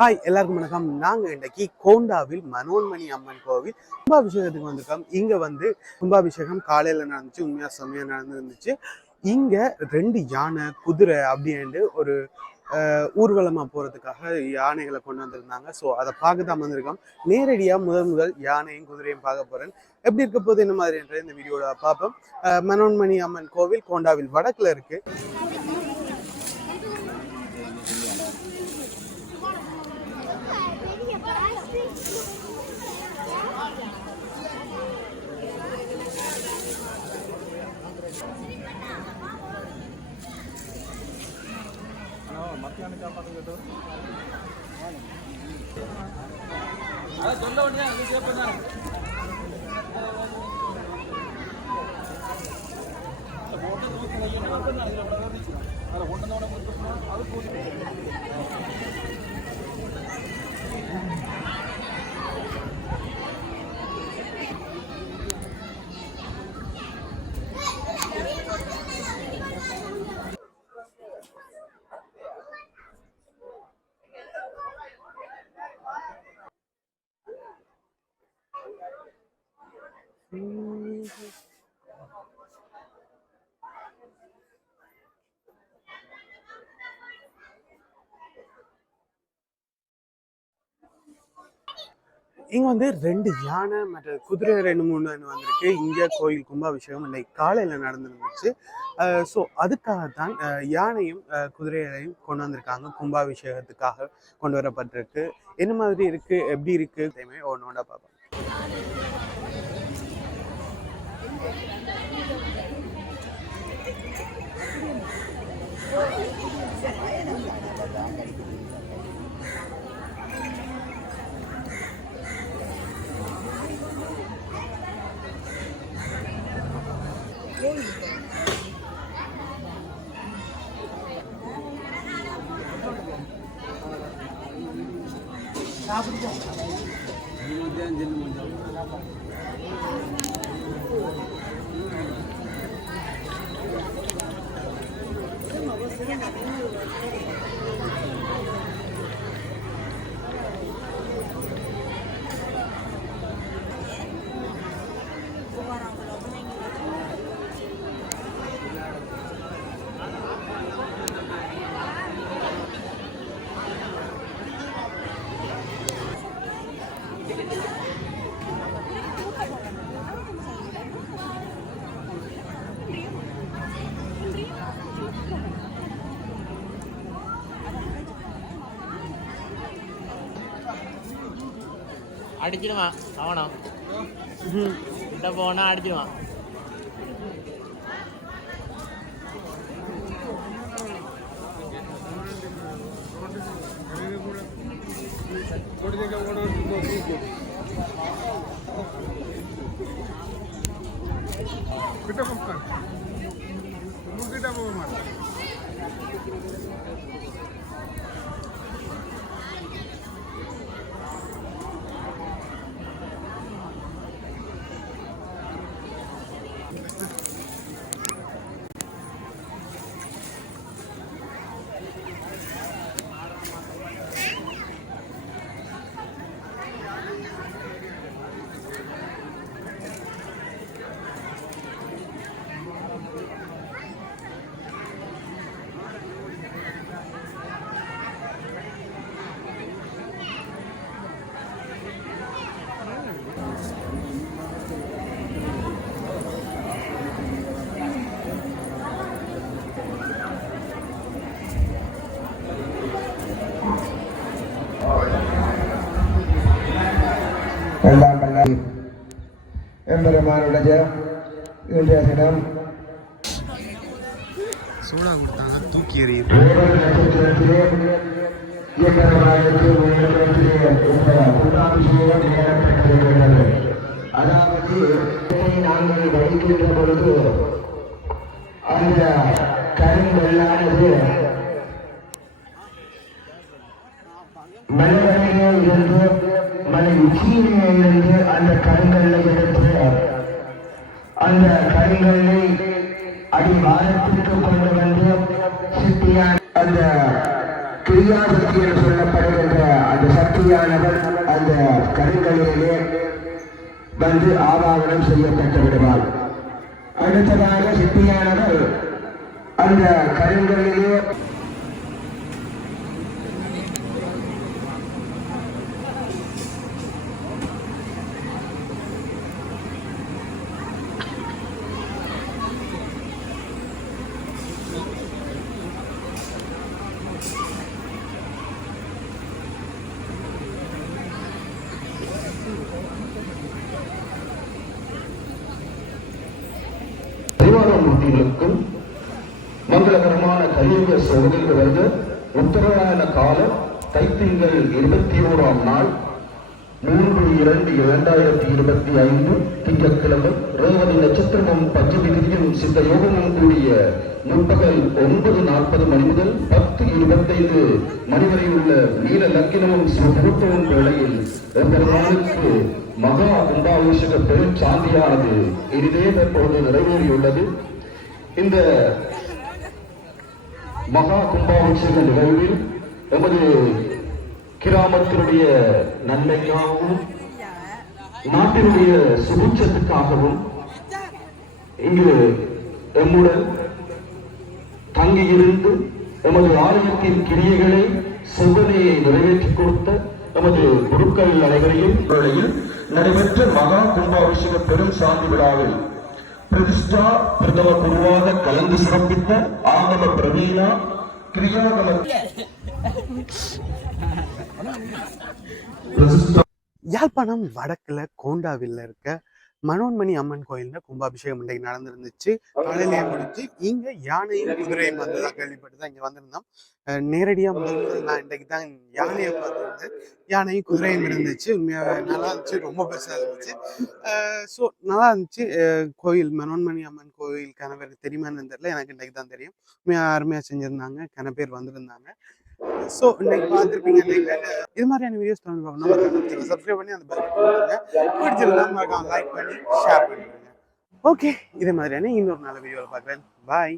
Hi எல்லாருக்கும் வணக்கம். நாங்கள் இன்றைக்கி கோண்டாவில் மனோன்மணி அம்மன் கோவில் கும்பாபிஷேகத்துக்கு வந்திருக்கோம். இங்கே கும்பாபிஷேகம் காலையில் நடந்துச்சு, உண்மையாக செம்மையாக நடந்துருந்துச்சு. இங்கே 2 யானை குதிரை அப்படின்ட்டு ஒரு ஊர்வலமாக போகிறதுக்காக யானைகளை கொண்டு வந்திருந்தாங்க. ஸோ அதை பார்க்க தான் வந்திருக்கோம். நேரடியாக முதல் யானையும் குதிரையும் பார்க்க போகிறேன். எப்படி இருக்க போது என்ன மாதிரின்ற இந்த வீடியோட பார்ப்போம். மனோன்மணி அம்மன் கோவில் கோண்டாவில் வடக்கில் இருக்குது. இங்கே 2 யானை மற்ற குதிரை 2-3 வந்திருக்கு. இங்கே கோயில் கும்பாபிஷேகம் இன்னைக்கு காலையில் நடந்துருந்துச்சு. ஸோ அதுக்காகத்தான் யானையும் குதிரைகளையும் கொண்டு வந்திருக்காங்க. கும்பாபிஷேகத்துக்காக கொண்டு வரப்பட்டிருக்கு. என்ன மாதிரி இருக்குது, எப்படி இருக்குது, ஒன்றா பார்ப்போம். அடிச்சிடுவான் அவனும் கிட்ட போனா அடிச்சிடுவான். எல்லாம் வல்ல எம்பெருமானுடைய இன்றைய தினம் சூடா கொடுத்தாங்க, தூக்கி எறியும். அதாவது நாங்கள் வைக்கின்ற பொழுது அந்த கருங்கல்லானது மலைகளிலே இருந்து மலை உச்சியிலே இருந்து அந்த கருங்கல்லை எடுத்து அந்த கருங்கல்லை அடிவாரத்திற்கு கொண்டு வந்து சித்தியான் அந்த கிரியாசக்தி என்று சொல்லப்படுகின்ற சக்தியானவர் அந்த கருங்களிலே வந்து ஆவாகனம் செய்யப்பட்டு விடுவார். அடுத்ததாக சித்தியானவர் அந்த கருங்களிலே மூர்த்திகளுக்கும் மங்களகரமான கலியுக சோதனைக்கு வந்து உத்தராயண காலம் தைத்திங்கள் 21ஆம் நாள் 3/2/2025 திங்கட்கிழமை ரேவதி நட்சத்திரமும் பஞ்சமி திதியும் சித்த யோகமும் கூடிய முற்பகல் 9:40 மணி முதல் 10:25 மணி வரை உள்ள நீல லக்கினமும் சுபமுகூர்த்தமும் வேளையில் எம்பெருமானுக்கு மகா கும்பாபிஷேக பெருச்சாந்தியானது இனிதே தற்பொழுது நிறைவேறியுள்ளது. இந்த மகா கும்பாபிஷேக நிகழ்வில் எமது கிராமத்தினுடைய நன்மைக்காகவும் நாட்டினுடைய சுபிட்சத்துக்காகவும் இங்கு எம்முடன் தங்கியிருந்து எமது ஆலயத்தின் கிரியைகளை செவ்வனையை நிறைவேற்றிக் கொடுத்த நமது குருக்கள் அனைவரையும் நடைபெற்ற மகா கும்பாபிஷேக பெரும் சாந்தி விழாவில் பிரதிஷ்டா பிரதம குருவாக கலந்து சிறப்பித்த ஆகம பிரவீணா கிரியாகம யாழ்ப்பாணம் வடக்குல கோண்டாவில் இருக்க மனோன்மணி அம்மன் கோயில்ல கும்பாபிஷேகம் இன்றைக்கு நடந்திருந்துச்சு. காலையிலேயே முடிஞ்சு இங்க யானையும் குதிரையும் வந்ததா கேள்விப்பட்டுதான் இங்க வந்திருந்தோம். நேரடியா முதல் நான் இன்றைக்கு தான் யானையை பார்த்துருந்தேன். யானையும் குதிரையும் இருந்துச்சு. உண்மையாக நல்லா இருந்துச்சு, ரொம்ப பெருசா இருந்துச்சு. ஸோ நல்லா இருந்துச்சு. கோயில் மனோன்மணி அம்மன் கோயில் கணவருக்கு தெரியுமான்னு தெரியல, எனக்கு இன்றைக்கு தான் தெரியும். உண்மையாக அருமையா செஞ்சிருந்தாங்க, கன பேர் வந்திருந்தாங்க. ஸோ இன்னைக்கு பார்த்துருப்பீங்க. இது மாதிரியான வீடியோஸ் தொடர்ந்து பார்க்கணும், சப்ஸ்கிரைப் பண்ணி அந்த பெல் பண்ணுங்க, பிடிச்சிருந்தா லைக் பண்ணி ஷேர் பண்ணுங்க. ஓகே, இதே மாதிரியான இன்னொரு நல்ல வீடியோவில் பார்க்குறேன். பாய்.